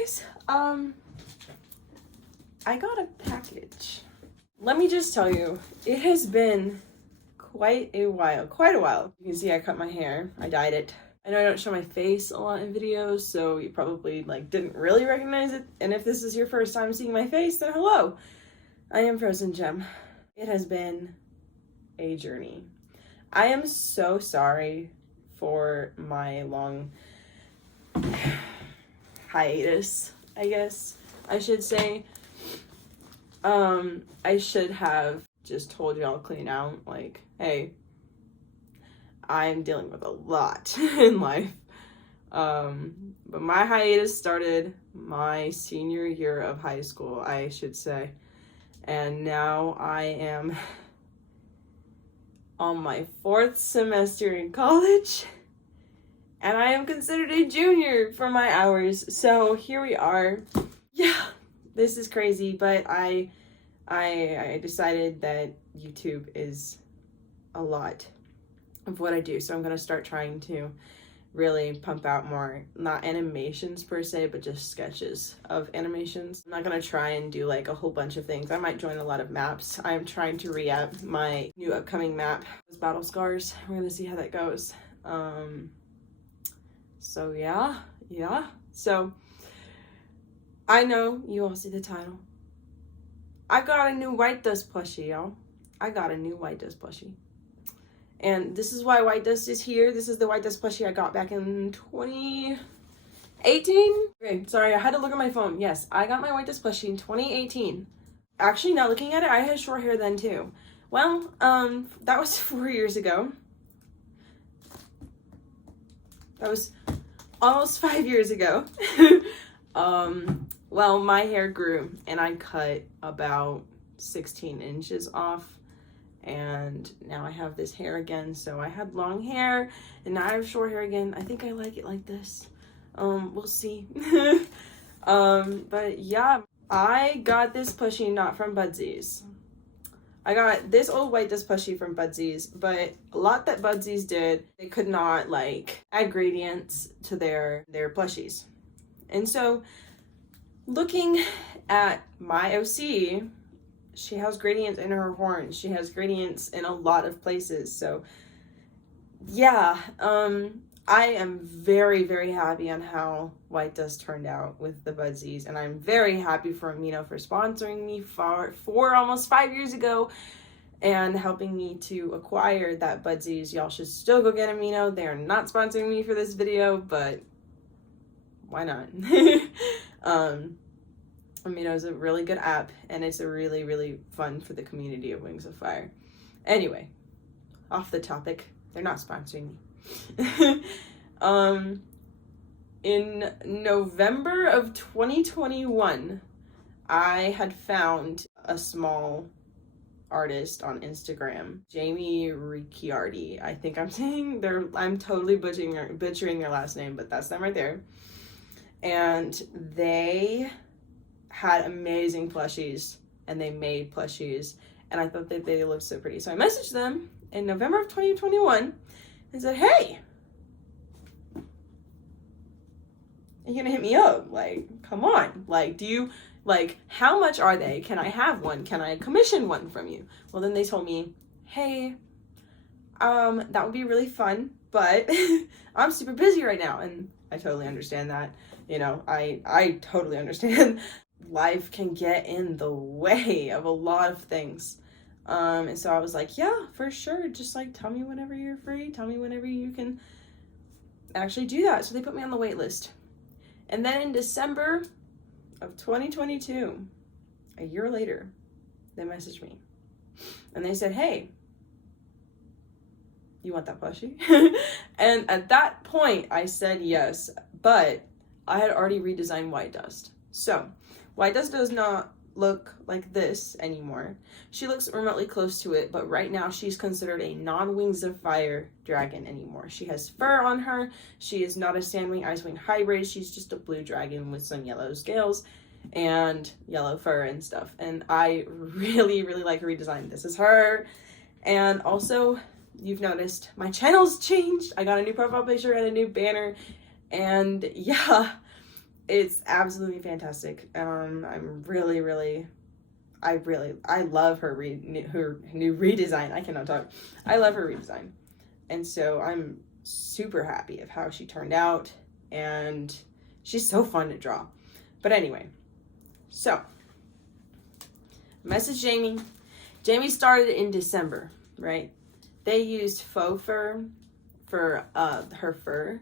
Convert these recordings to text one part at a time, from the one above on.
guys, I got a package. Let me just tell you, it has been quite a while. You can see I cut my hair, I dyed it. I know I don't show my face a lot in videos, so you probably didn't really recognize it. And if this is your first time seeing my face, then hello. I am Frozen Gem. It has been a journey. I am so sorry for my long hiatus, I guess I should say. I should have just told y'all clean out, like, hey, I'm dealing with a lot in life. But my hiatus started my senior year of high school, I should say. And now I am on my 4th semester in college. And I am considered a junior for my hours. So here we are. Yeah, this is crazy, but I decided that YouTube is a lot of what I do. So I'm going to start trying to really pump out more, not animations per se, but just sketches of animations. I'm not going to try and do like a whole bunch of things. I might join a lot of maps. I'm trying to re-up my new upcoming map, Battle Scars. We're going to see how that goes. So yeah. So I know you all see the title. I got a new Whitedust plushie, y'all. I got a new Whitedust plushie. And this is why Whitedust is here. This is the Whitedust plushie I got back in 2018. Okay, sorry, I had to look at my phone. Yes, I got my Whitedust plushie in 2018. Actually, now looking at it, I had short hair then too. Well, that was 4 years ago. That was almost 5 years ago. Well, my hair grew and I cut about 16 inches off. And now I have this hair again. So I had long hair and now I have short hair again. I think I like it like this. We'll see. But yeah, I got this plushie not from Budsies. I got this old Whitedust plushie from Budsies, but a lot that Budsies did, they could not add gradients to their plushies. And so looking at my OC, she has gradients in her horns. She has gradients in a lot of places. So yeah, I am very, very happy on how Whitedust turned out with the Budsies. And I'm very happy for Amino for sponsoring me for almost 5 years ago and helping me to acquire that Budsies. Y'all should still go get Amino. They are not sponsoring me for this video, but why not? Amino is a really good app, and it's a really, really fun for the community of Wings of Fire. Anyway, off the topic, they're not sponsoring me. In November of 2021, I had found a small artist on Instagram, Jamie Ricciardi. I think I'm totally butchering their last name, but that's them right there. And they had amazing plushies, and they made plushies, and I thought that they looked so pretty. So I messaged them in November of 2021 and said, hey, you're gonna hit me up? Come on. Do you, how much are they? Can I have one? Can I commission one from you? Well, then they told me, hey, that would be really fun, but I'm super busy right now. And I totally understand that. I totally understand. Life can get in the way of a lot of things. And so I was like, yeah, for sure. Just tell me whenever you're free. Tell me whenever you can actually do that. So they put me on the wait list. And then in December of 2022, a year later, they messaged me. And they said, hey, you want that plushie? And at that point, I said yes. But I had already redesigned Whitedust. So Whitedust does not look like this anymore. She looks remotely close to it, but right now she's considered a non-Wings of Fire dragon anymore. She has fur on her. She is not a Sandwing Icewing hybrid. She's just a blue dragon with some yellow scales and yellow fur and stuff. And I really, really like her redesign. This is her. And also, you've noticed my channel's changed. I got a new profile picture and a new banner. And yeah, it's absolutely fantastic. I'm really, I love her new redesign. I cannot talk. I love her redesign. And so I'm super happy of how she turned out, and she's so fun to draw. But anyway, so message Jamie. Jamie started in December, right? They used faux fur for her fur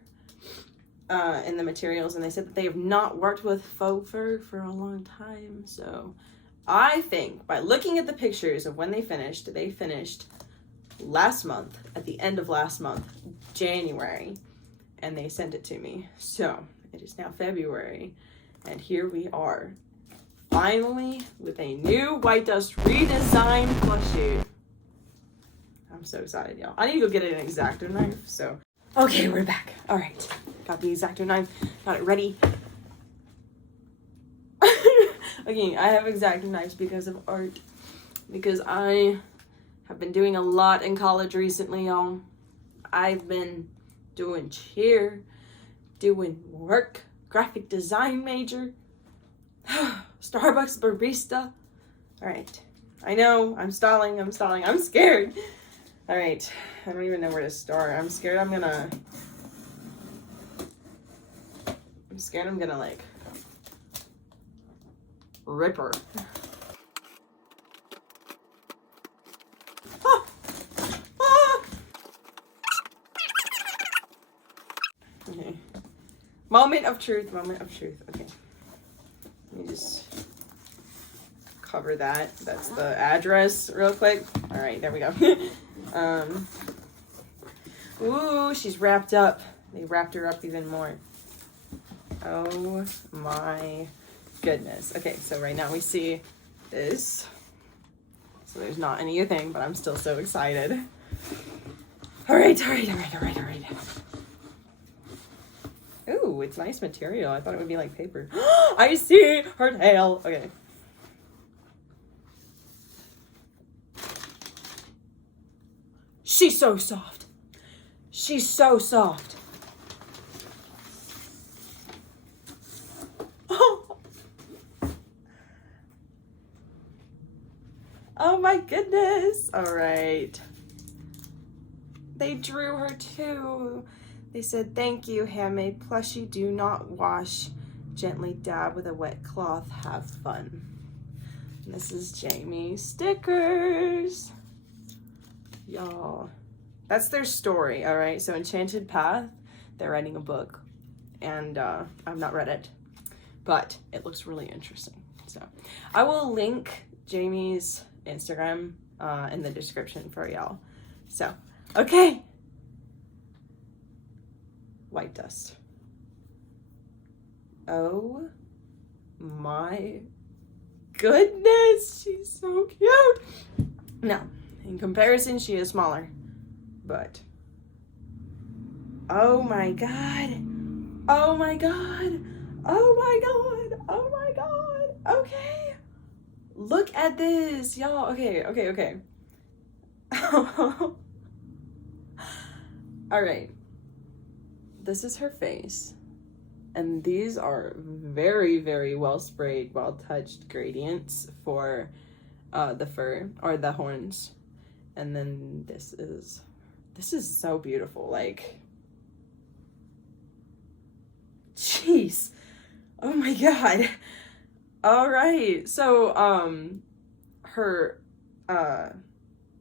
in the materials, and they said that they have not worked with faux fur for a long time. So I think by looking at the pictures of when they finished last month, at the end of last month, January, and they sent it to me. So it is now February, and here we are, finally with a new Whitedust redesign plushie. I'm so excited, y'all. I need to go get an X-Acto knife, so. Okay, we're back. All right, got the X-Acto knife, got it ready. Okay, I have X-Acto knives because of art, because I have been doing a lot in college recently, y'all. I've been doing cheer, doing work, graphic design major, Starbucks barista. All right, I know, I'm stalling, I'm scared. All right, I don't even know where to start. I'm scared I'm gonna like rip her. Ah! Ah! Okay. Moment of truth. Okay. Let me just cover that. That's the address real quick. All right, there we go. Ooh, she's wrapped up. They wrapped her up even more. Oh my goodness. Okay, so right now we see this. So there's not anything, but I'm still so excited. All right. Ooh, it's nice material. I thought it would be like paper. I see her tail. Okay. She's so soft. She's so soft. Oh my goodness. All right. They drew her too. They said, "Thank you, handmade plushie. Do not wash. Gently dab with a wet cloth. Have fun." And this is Jamie's stickers. Y'all, that's their story, all right? So Enchanted Path, they're writing a book, and I've not read it, but it looks really interesting. So I will link Jamie's Instagram in the description for y'all. So, okay. Whitedust. Oh my goodness, she's so cute. Now, in comparison, she is smaller, but oh my god, oh my god, oh my god, oh my god. Okay, look at this, y'all. Okay. All right, this is her face, and these are very, very well sprayed, well touched gradients for the fur or the horns. And then this is so beautiful. Like, jeez, oh my god. All right, so her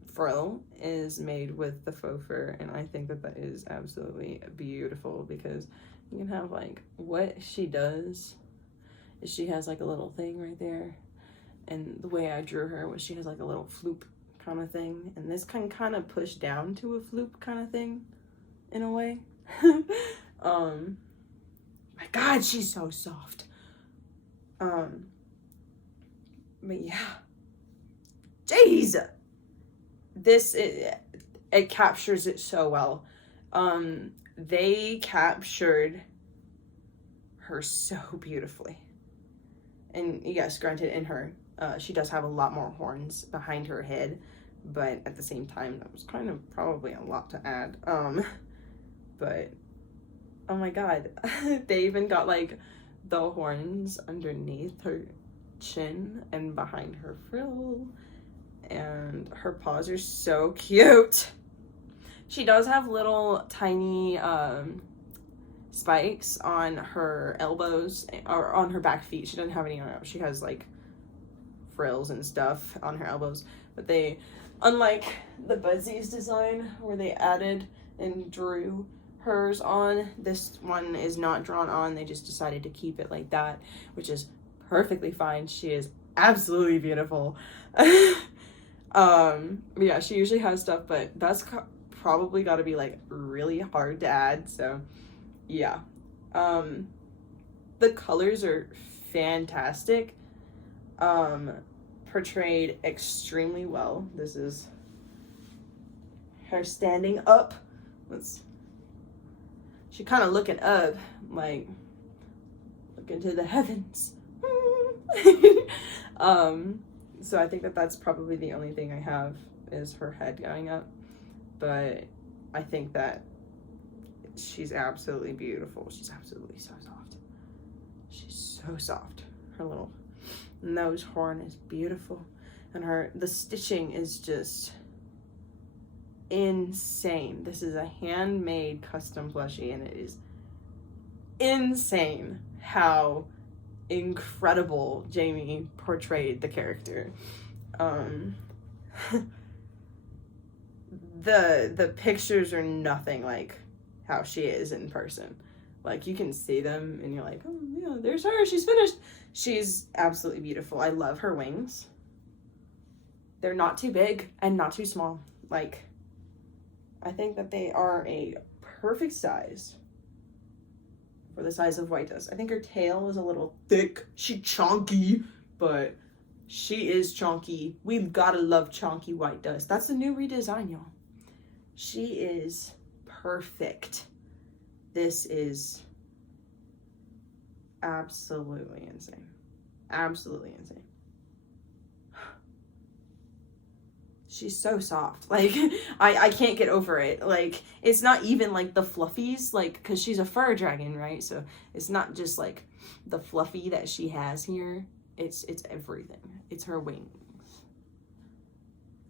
frill is made with the faux fur, and I think that is absolutely beautiful, because you can have, like, what she does is she has like a little thing right there, and the way I drew her was she has like a little floop kind of thing, and this can kind of push down to a floop kind of thing in a way. My god, she's so soft. But yeah, jeez, it captures it so well. They captured her so beautifully. And yes, granted, in her she does have a lot more horns behind her head, but at the same time, that was kind of probably a lot to add. But oh my god, they even got like the horns underneath her chin and behind her frill, and her paws are so cute. She does have little tiny spikes on her elbows, or on her back feet. She doesn't have any on her. She has like frills and stuff on her elbows, but they, unlike the Budsies design where they added and drew hers on, this one is not drawn on. They just decided to keep it like that, which is perfectly fine. She is absolutely beautiful. Yeah, she usually has stuff, but that's probably got to be like really hard to add. So yeah, the colors are fantastic, portrayed extremely well. This is her standing up. She kind of looking up, like looking to the heavens. So I think that that's probably the only thing I have is her head going up, but I think that she's absolutely beautiful. She's absolutely so soft. She's so soft. Her little nose horn is beautiful, and the stitching is just insane. This is a handmade custom plushie, and it is insane how incredible Jamie portrayed the character. The pictures are nothing like how she is in person. Like, you can see them and you're like, oh yeah, there's her, she's finished. She's absolutely beautiful. I love her wings. They're not too big and not too small. Like, I think that they are a perfect size for the size of Whitedust. I think her tail is a little thick. She's chunky, but she is chunky. We've gotta love chunky Whitedust. That's the new redesign, y'all. She is perfect. This is absolutely insane. Absolutely insane. She's so soft. Like, I can't get over it. Like, it's not even like the fluffies, like, because she's a fur dragon, right? So it's not just like the fluffy that she has here. It's everything. It's her wings.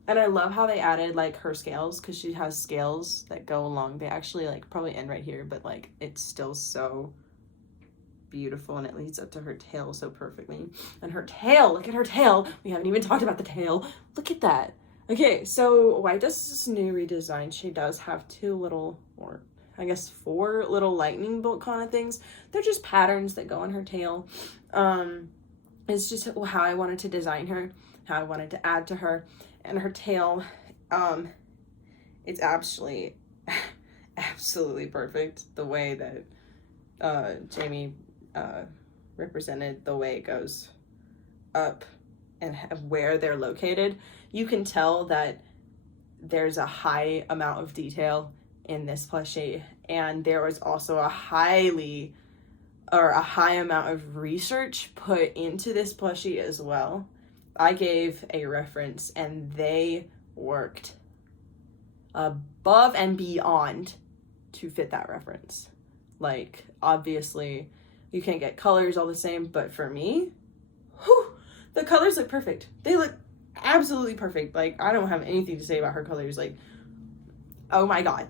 And I love how they added like her scales, because she has scales that go along. They actually like probably end right here, but like it's still so beautiful, and it leads up to her tail so perfectly. And her tail, look at her tail. We haven't even talked about the tail. Look at that. Okay, so Whitedust's new redesign, she does have two little, or I guess 4 little lightning bolt kind of things. They're just patterns that go on her tail. It's just how I wanted to design her, how I wanted to add to her. And her tail, it's absolutely perfect. The way that Jamie represented the way it goes up and where they're located. You can tell that there's a high amount of detail in this plushie, and there was also a high amount of research put into this plushie as well. I gave a reference, and they worked above and beyond to fit that reference. Like, obviously, you can't get colors all the same, but for me, whew, the colors look perfect. They look absolutely perfect. Like, I don't have anything to say about her colors. Like, oh my god.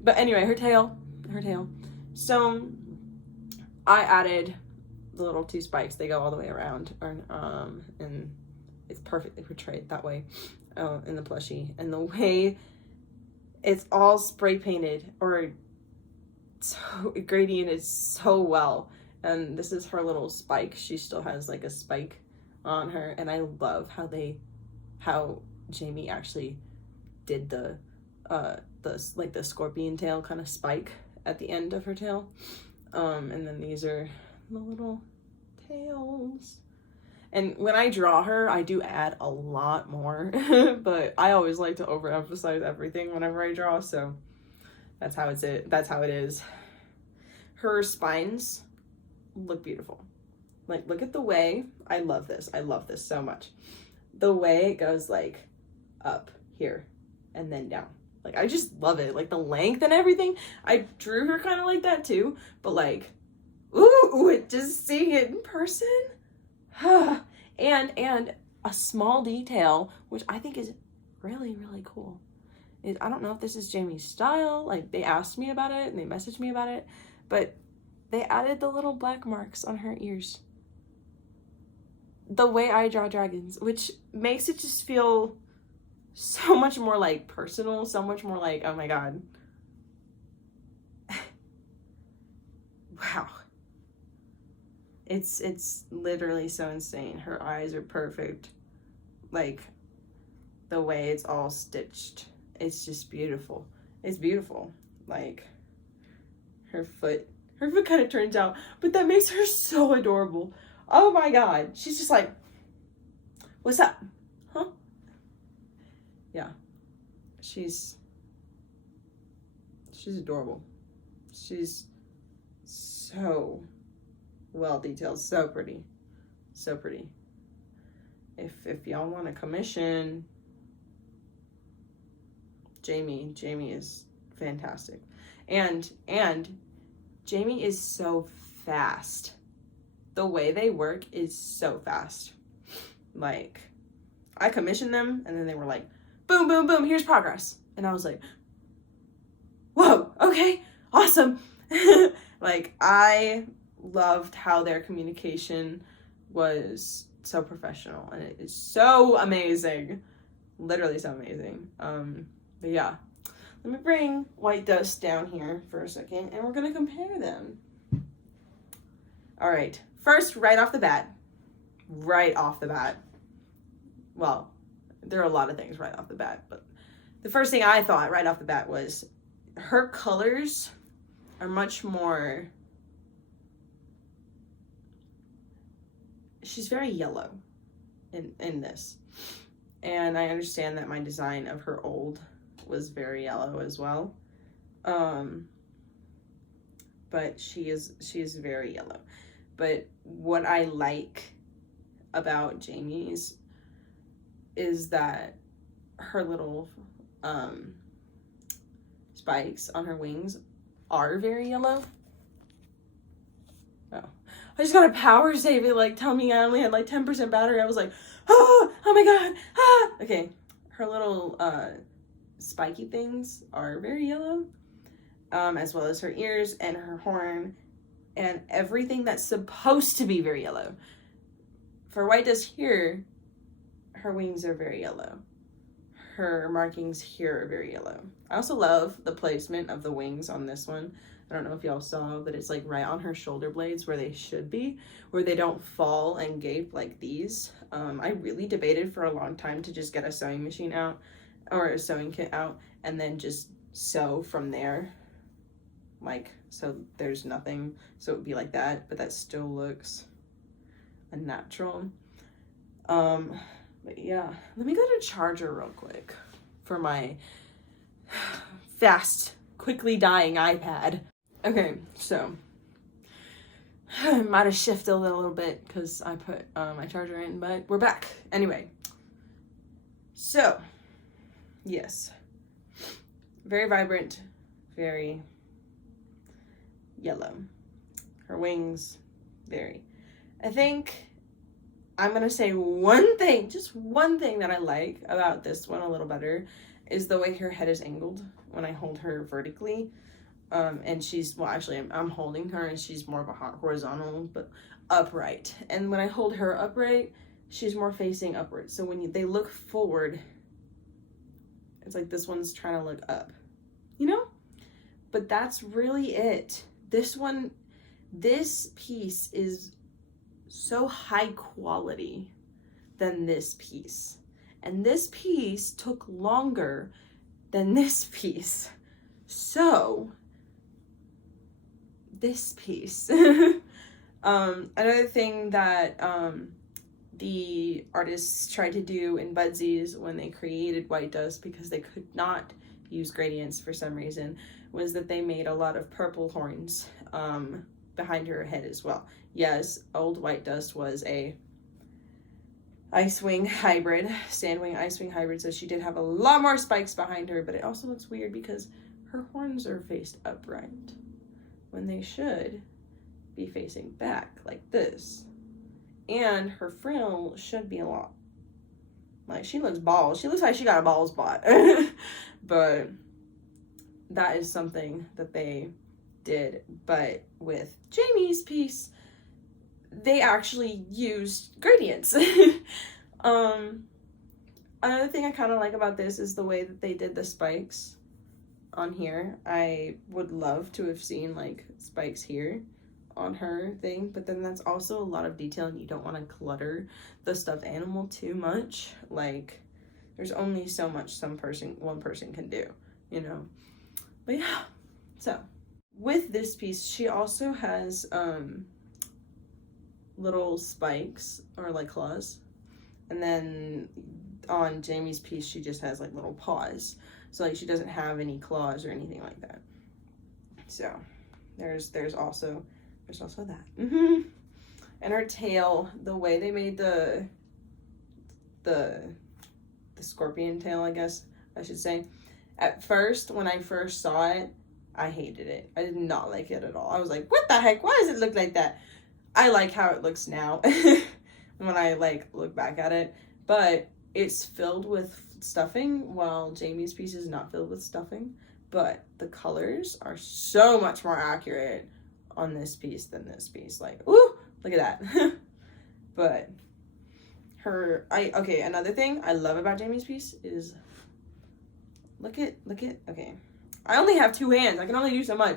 But anyway, her tail. So, I added the little 2 spikes. They go all the way around, and it's perfectly portrayed that way in the plushie. And the way it's all spray painted or so gradiented so well. And this is her little spike. She still has like a spike on her, and I love how Jamie actually did the scorpion tail kind of spike at the end of her tail. And then these are the little tails. And when I draw her, I do add a lot more, but I always like to overemphasize everything whenever I draw, so that's how it is. Her spines look beautiful. Like, look at the way, I love this so much. The way it goes like up here and then down. Like, I just love it. Like, the length and everything. I drew her kind of like that too, but like, Ooh, just seeing it in person. And a small detail, which I think is really, really cool. I don't know if this is Jamie's style. Like, they asked me about it and they messaged me about it, but they added the little black marks on her ears. The way I draw dragons, which makes it just feel so much more like personal, so much more like, oh my god. Wow. It's literally so insane. Her eyes are perfect. Like, the way it's all stitched. It's just beautiful. It's beautiful. Like, her foot kind of turns out, but that makes her so adorable. Oh my god. She's just like, what's up? Huh? Yeah. She's adorable. She's so well detailed, so pretty. So pretty. If y'all want to commission Jamie is fantastic. And Jamie is so fast. The way they work is so fast. Like, I commissioned them and then they were like, boom, boom, boom, here's progress. And I was like, whoa, okay, awesome. Like, I loved how their communication was so professional, and it is so amazing. Literally so amazing. But yeah, let me bring Whitedust down here for a second, and we're gonna compare them. All right, first, right off the bat, well, there are a lot of things right off the bat, but the first thing I thought right off the bat was her colors are much more, she's very yellow in this. And I understand that my design of her old was very yellow as well. But she is very yellow. But what I like about Jamie's is that her little spikes on her wings are very yellow. Oh, I just got a power save it, like, tell me I only had like 10% battery. I was like, oh my god, ah. Okay, her little spiky things are very yellow, as well as her ears and her horn and everything that's supposed to be very yellow. For Whitedust here, her wings are very yellow. Her markings here are very yellow. I also love the placement of the wings on this one. I don't know if y'all saw, but it's like right on her shoulder blades where they should be, where they don't fall and gape like these. I really debated for a long time to just get a sewing machine out, or a sewing kit out, and then just sew from there. Like, so there's nothing, so it would be like that, but that still looks unnatural. But yeah, let me go to charger real quick for my fast, quickly dying iPad. Okay, so I might have shifted a little bit because I put my charger in, but we're back. Anyway, so yes, very vibrant, very yellow. Her wings, very. I think I'm gonna say one thing, just one thing that I like about this one a little better is the way her head is angled when I hold her vertically. And she's, well, actually I'm holding her and she's more of a horizontal, but upright. And when I hold her upright, she's more facing upwards. So when they look forward, it's like this one's trying to look up, you know? But that's really it. This piece is so high quality than this piece. And this piece took longer than this piece. So, this piece. Another thing that the artists tried to do in Budsies when they created Whitedust, because they could not use gradients for some reason, was that they made a lot of purple horns behind her head as well. Yes, old Whitedust was a Icewing hybrid, Sandwing Icewing hybrid, so she did have a lot more spikes behind her, but it also looks weird because her horns are faced upright when they should be facing back like this. And her frill should be a lot. Like, she looks bald. She looks like she got a bald spot. But that is something that they did. But with Jamie's piece, they actually used gradients. Another thing I kind of like about this is the way that they did the spikes on here. I would love to have seen like spikes here on her thing, but then that's also a lot of detail and you don't want to clutter the stuffed animal too much. Like, there's only so much one person can do, you know. But yeah, so with this piece, she also has little spikes or like claws, and then on Jamie's piece she just has like little paws, so like she doesn't have any claws or anything like that. So there's also that. And her tail, the way they made the scorpion tail, I guess I should say, at first when I first saw it, I hated it. I did not like it at all. I was like, what the heck, why does it look like that? I like how it looks now when I like look back at it, but it's filled with stuffing while Jamie's piece is not filled with stuffing. But the colors are so much more accurate on this piece than this piece. Like, ooh, look at that. But okay, another thing I love about Jamie's piece is, look at, okay. I only have 2 hands. I can only do so much.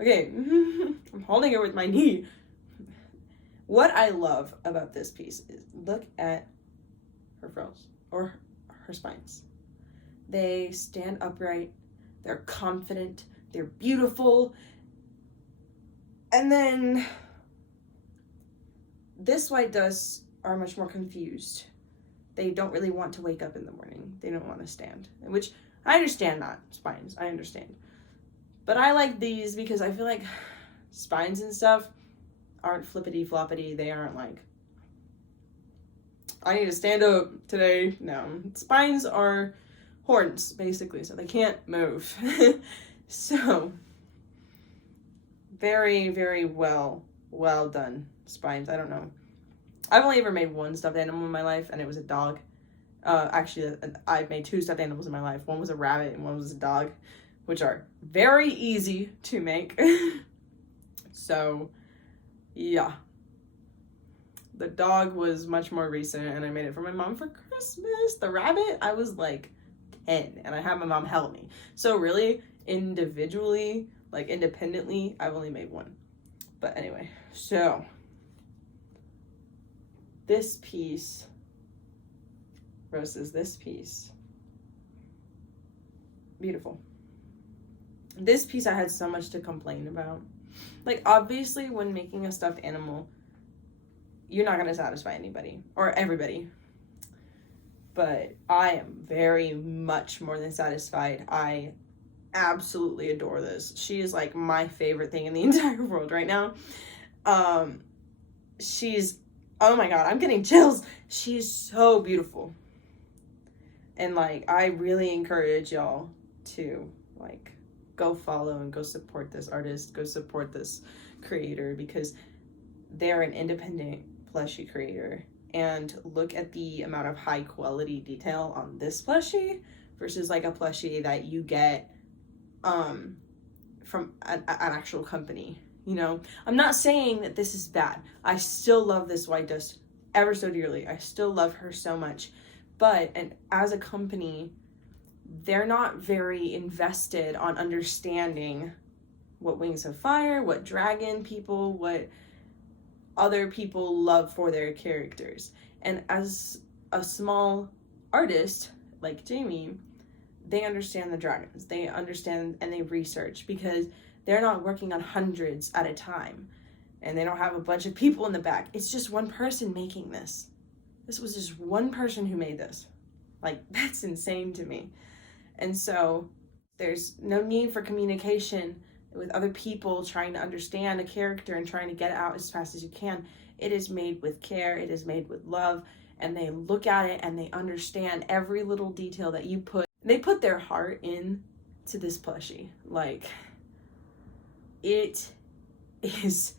Okay, I'm holding it with my knee. What I love about this piece is, look at her frills, or her spines. They stand upright, they're confident, they're beautiful. And then this Whitedusts are much more confused. They don't really want to wake up in the morning. They don't want to stand, which I understand that, spines, I understand. But I like these because I feel like spines and stuff aren't flippity floppity. They aren't like, I need to stand up today. No, spines are horns basically, so they can't move. So very, very well done spines. I don't know, I've only ever made 1 stuffed animal in my life, and it was a dog. Actually, I've made 2 stuffed animals in my life. One was a rabbit and one was a dog, which are very easy to make. So yeah, the dog was much more recent, and I made it for my mom for Christmas. The rabbit, I was like 10, and I had my mom help me. So really, individually, like independently, I've only made 1. But anyway, so this piece versus this piece, beautiful. This piece I had so much to complain about. Like, obviously, when making a stuffed animal, you're not going to satisfy anybody or everybody. But I am very much more than satisfied. I absolutely adore this. She is like my favorite thing in the entire world right now. She's, oh my god, I'm getting chills. She's so beautiful. And like, I really encourage y'all to like go follow and go support this artist, go support this creator, because they're an independent plushie creator. And look at the amount of high quality detail on this plushie versus like a plushie that you get from an actual company. You know, I'm not saying that this is bad. I still love this Whitedust ever so dearly. I still love her so much. But and as a company, they're not very invested on understanding what Wings of Fire, what dragon people, what other people love for their characters. And as a small artist like Jamie, they understand the dragons. They understand and they research, because they're not working on hundreds at a time. And they don't have a bunch of people in the back. It's just one person making this. This was just one person who made this. Like, that's insane to me. And so there's no need for communication with other people trying to understand a character and trying to get it out as fast as you can. It is made with care. It is made with love. And they look at it and they understand every little detail that you put. They put their heart in to this plushie. Like, it is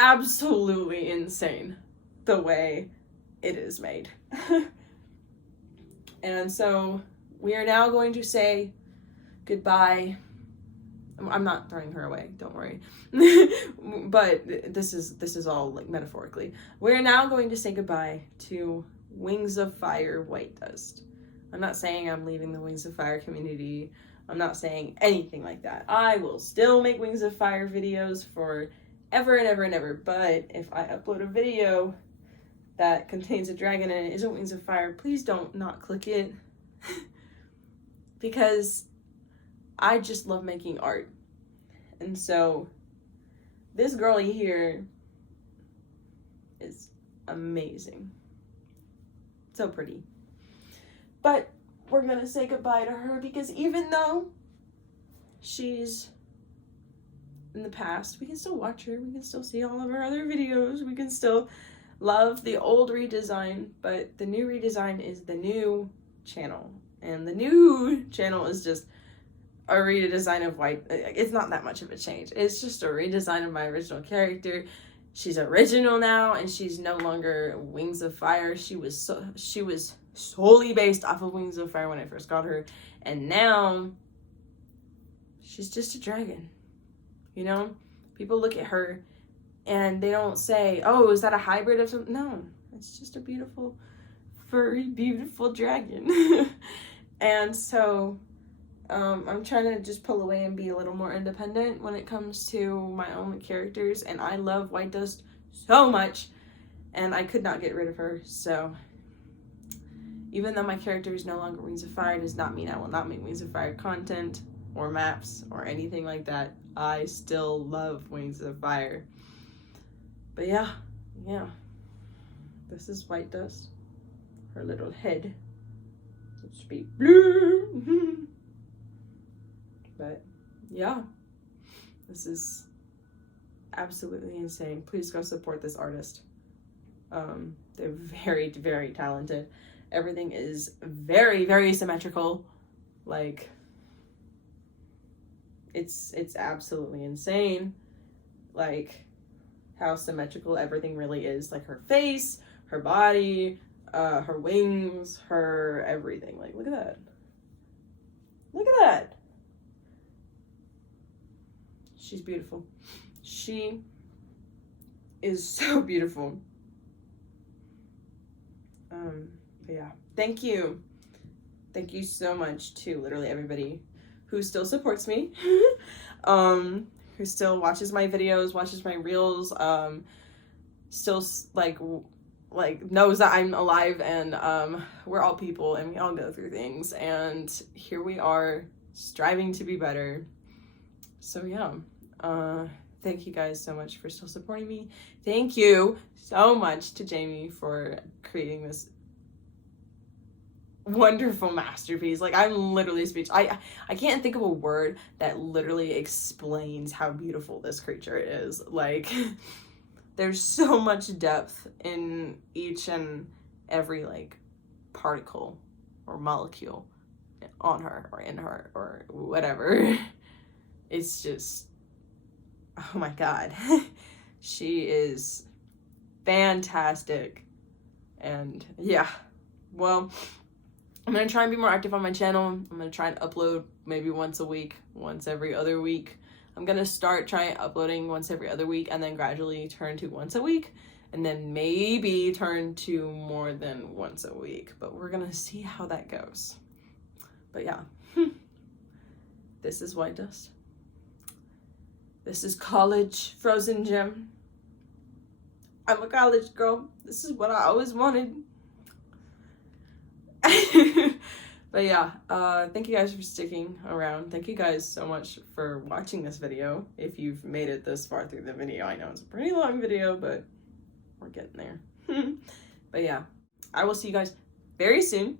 absolutely insane the way it is made. And so we are now going to say goodbye. I'm not throwing her away, don't worry. But this is all like metaphorically. We're now going to say goodbye to Wings of Fire Whitedust. I'm not saying I'm leaving the Wings of Fire community. I'm not saying anything like that. I will still make Wings of Fire videos for ever and ever and ever. But if I upload a video that contains a dragon and it isn't Wings of Fire, please don't not click it. Because I just love making art. And so this girlie here is amazing. So pretty. But we're gonna say goodbye to her because even though she's in the past, we can still watch her. We can still see all of her other videos. We can still love the old redesign, but the new redesign is the new channel. And the new channel is just a redesign of White. It's not that much of a change. It's just a redesign of my original character. She's original now, and she's no longer Wings of Fire. She was solely based off of Wings of Fire when I first got her, and now she's just a dragon. You know, people look at her and they don't say, "Oh, is that a hybrid of something?" No, it's just a beautiful, furry, beautiful dragon. And so I'm trying to just pull away and be a little more independent when it comes to my own characters, and I love Whitedust so much, and I could not get rid of her. So even though my character is no longer Wings of Fire, does not mean I will not make Wings of Fire content or maps or anything like that. I still love Wings of Fire. But yeah, this is Whitedust. Her little head should be blue. But yeah, this is absolutely insane. Please go support this artist. They're very, very talented. Everything is very, very symmetrical. Like, it's absolutely insane. Like, how symmetrical everything really is. Like, her face, her body, her wings, her everything. Like, look at that. Look at that. She's beautiful. She is so beautiful. But yeah, thank you so much to literally everybody who still supports me, who still watches my videos, watches my reels, still like knows that I'm alive, and we're all people and we all go through things, and here we are striving to be better. So yeah, thank you guys so much for still supporting me. Thank you so much to Jamie for creating this wonderful masterpiece. Like, I'm literally speechless. I can't think of a word that literally explains how beautiful this creature is. Like, there's so much depth in each and every like particle or molecule on her or in her or whatever. It's just, oh my god. She is fantastic. And yeah, well, I'm gonna try and be more active on my channel. I'm gonna try and upload maybe once a week, once every other week. I'm gonna start trying uploading once every other week and then gradually turn to once a week, and then maybe turn to more than once a week. But we're gonna see how that goes. But yeah, this is Whitedust. This is college frozen gem. I'm a college girl. This is what I always wanted. But yeah, thank you guys for sticking around. Thank you guys so much for watching this video. If you've made it this far through the video, I know it's a pretty long video, but we're getting there. But yeah, I will see you guys very soon.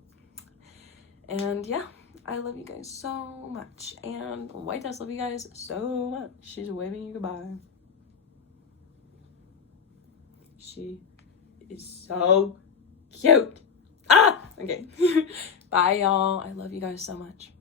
And yeah, I love you guys so much. And Whitedust love you guys so much. She's waving you goodbye. She is so cute. Ah! Okay. Bye, y'all. I love you guys so much.